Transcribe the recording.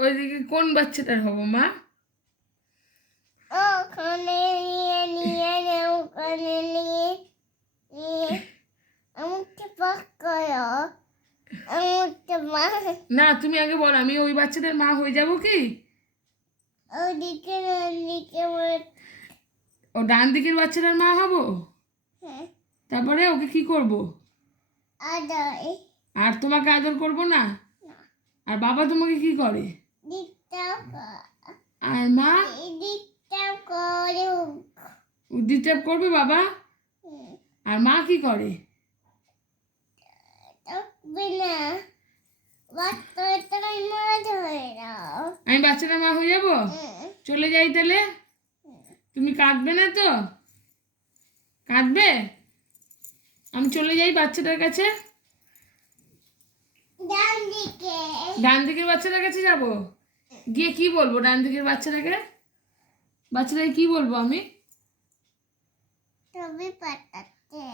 ওইদিকে কোন বাচ্চাটার হবো মা? ওখানে নিয়ে ওখানে নিয়ে আমাকে পাক করো। আমাকে মা না তুমি আগে বলো, আমি ওই বাচ্চাটার মা হয়ে যাব কি? ওদিকে ও ডান দিকের বাচ্চাটার মা হব? হ্যাঁ তারপরে ওকে কি করব? আদাই আর তোমাকে আদর করব না? আর বাবা তোমাকে কি করে? দিকটাও আর মা? দিকটাও করো। ডিস্টার্ব করবে বাবা? আর মা কি করে? তবে না বাচ্চাটা মা ধরে নাও। আমি বাচ্চাটার মা হয়ে যাব? চলে যাই তাহলে? তুমি কাঁদবে না তো? কাঁদবে? আমি চলে যাই বাচ্চাটার কাছে? ডান দিকে ডান দিকের বাচ্চাটার কাছে যাব? গিয়ে কি বলবো ডান দিকের বাচ্চাটাকে? বাচ্চাটাকে কি বলবো আমি? তুমি পাঠাতে